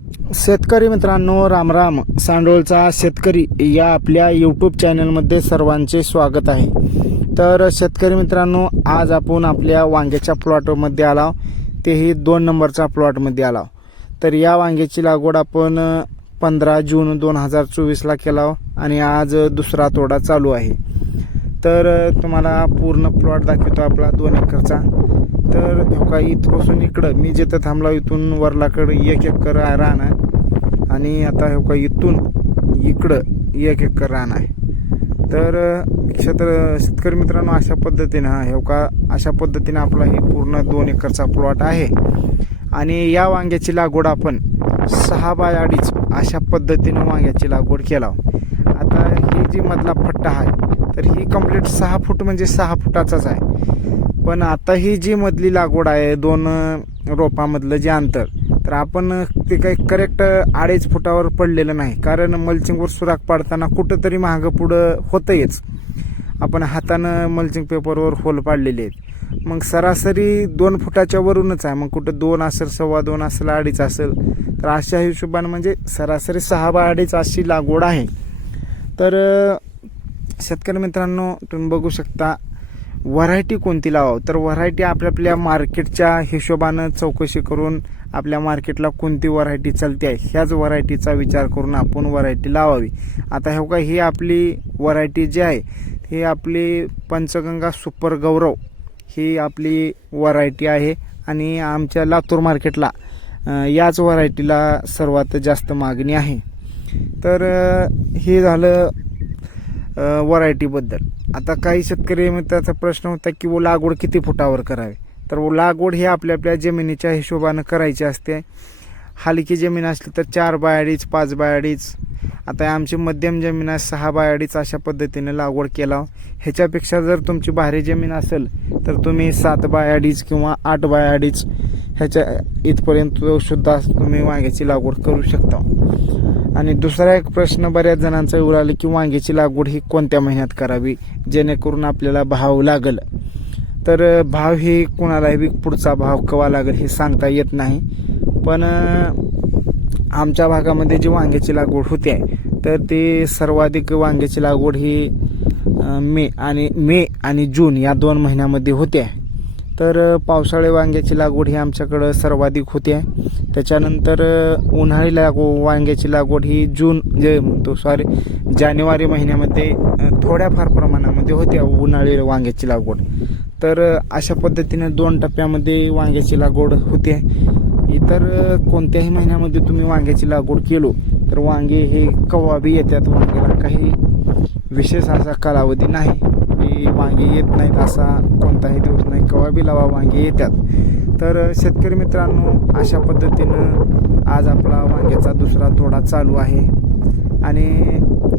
शेतकरी मित्रांनो रामराम सांडोळचा शेतकरी या आपल्या यूट्यूब चॅनलमध्ये सर्वांचे स्वागत आहे. तर शेतकरी मित्रांनो आज आपण आपल्या वांग्याच्या प्लॉटमध्ये आलाव तेही दोन नंबरच्या प्लॉटमध्ये आलाव तर या वांग्याची लागवड आपण पंधरा जून दोन हजार चोवीसला केला आणि आज दुसरा तोडा चालू आहे. तर तुम्हाला पूर्ण प्लॉट दाखवतो आपला दोन एकरचा. तर का इथपासून इकडं मी जिथं थांबला इथून वरलाकडं एक एकर रान आहे. आणि आता हो का इथून इकडं एक एकर रान आहे. तर क्षेत्र शेतकरी मित्रांनो अशा पद्धतीनं हा का अशा पद्धतीनं आपला हे पूर्ण दोन एकरचा प्लॉट आहे. आणि या वांग्याची लागवड आपण सहा बाय अडीच अशा पद्धतीनं वांग्याची लागवड केला. आता ही जी मधला फट्टा आहे तर ही कंप्लीट सहा फूट म्हणजे सहा फुटाचाच आहे. पण आता ही जी मधली लागवड आहे दोन रोपामधलं जे अंतर तर आपण ते काही करेक्ट अडीच फुटावर पडलेलं नाही. कारण मल्चिंगवर सुराख पाडताना कुठंतरी मागं पुढं होतंयच. आपण हातानं मल्चिंग पेपरवर होल पाडलेले आहेत. मग सरासरी दोन फुटाच्या वरूनच आहे. मग कुठं दोन असेल सव्वा दोन असेल अडीच असेल तर अशा हिशोबानं म्हणजे सरासरी सहा बा अडीच अशी लागवड आहे. तर शेतकरी मित्रांनो तुम्ही बघू शकता व्हरायटी कोणती लावावं? तर व्हरायटी आपल्या आपल्या मार्केटच्या हिशोबानं चौकशी करून आपल्या मार्केटला कोणती व्हरायटी चालते आहे ह्याच व्हरायटीचा विचार करून आपण व्हरायटी लावावी. आता हो का ही आपली व्हरायटी जी आहे ही आपली पंचगंगा सुपर गौरव ही आपली व्हरायटी आहे आणि आमच्या लातूर मार्केटला याच व्हरायटीला सर्वात जास्त मागणी आहे. तर हे झालं व्हरायटीबद्दल. आता काही शेतकरी मित्राचा प्रश्न होता की वो लागवड किती फुटावर करावी? तर वो लागवड ही आपल्या आपल्या जमिनीच्या हिशोबानं करायची असते. हलकी जमीन असली तर चार बाय अडीच पाच बाय अडीच आता आमची मध्यम जमीन आहे सहा बाय अडीच अशा पद्धतीने लागवड केला. ह्याच्यापेक्षा जर तुमची भारी जमीन असेल तर तुम्ही सात बाय अडीच किंवा आठ बाय अडीच ह्याच्या इथपर्यंत सुद्धा तुम्ही वांग्याची लागवड करू शकता. आणि दुसरा एक प्रश्न बऱ्याच जणांचा येऊ लागला की वांग्याची लागवड ही कोणत्या महिन्यात करावी? जेणेकरून आपल्याला भाव लागल. तर भाव ही कुणालाही बी पुढचा भाव कवा लागेल हे सांगता येत नाही. पण आमच्या भागामध्ये जी वांग्याची लागवड होते तर ते सर्वाधिक वांग्याची लागवड ही मे आणि मे आणि जून या दोन महिन्यामध्ये होते. तर पावसाळी वांग्याची लागवड ही आमच्याकडं सर्वाधिक होते. त्याच्यानंतर उन्हाळी लागव वांग्याची लागवड ही जून जे म्हणतो सॉरी जानेवारी महिन्यामध्ये थोड्याफार प्रमाणामध्ये होते उन्हाळी वांग्याची लागवड. तर अशा पद्धतीने दोन टप्प्यामध्ये वांग्याची लागवड होते. इतर कोणत्याही महिन्यामध्ये तुम्ही वांग्याची लागवड केलो तर वांगे हे कवाबी येतात. वांग्याला काही विशेष असा कालावधी नाही. बी वांगे येत नाहीत असा कोणताही दिवस नाही केव्हा बी लावा वांगे येतात तर शेतकरी मित्रांनो अशा पद्धतीनं आज आपला वांग्याचा दुसरा तोडा चालू आहे. आणि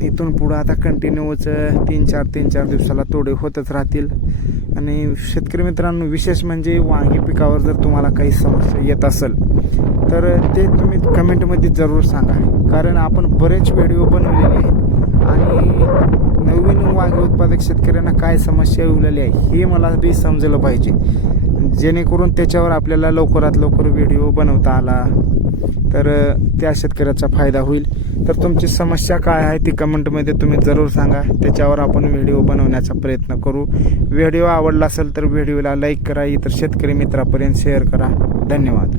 इथून पुढं आता कंटिन्यूच तीन चार तीन चार दिवसाला तोडे होतच राहतील. आणि शेतकरी मित्रांनो विशेष म्हणजे वांगी पिकावर जर तुम्हाला काही समस्या येत असेल तर ते तुम्ही कमेंटमध्ये जरूर सांगा. कारण आपण बरेच व्हिडिओ बनवलेले आहेत. आणि नवीन वांगे उत्पादक शेतकऱ्यांना काय समस्या येऊलेली आहे हे मला बी समजलं पाहिजे. जेणेकरून त्याच्यावर आपल्याला लवकरात लवकर व्हिडिओ बनवता आला तर त्या शेतकऱ्याचा फायदा होईल. तर तुमची समस्या काय आहे ती कमेंटमध्ये तुम्ही जरूर सांगा. त्याच्यावर आपण व्हिडिओ बनवण्याचा प्रयत्न करू. व्हिडिओ आवडला असेल तर व्हिडिओला लाईक करा इतर शेतकरी मित्रापर्यंत शेअर करा. धन्यवाद.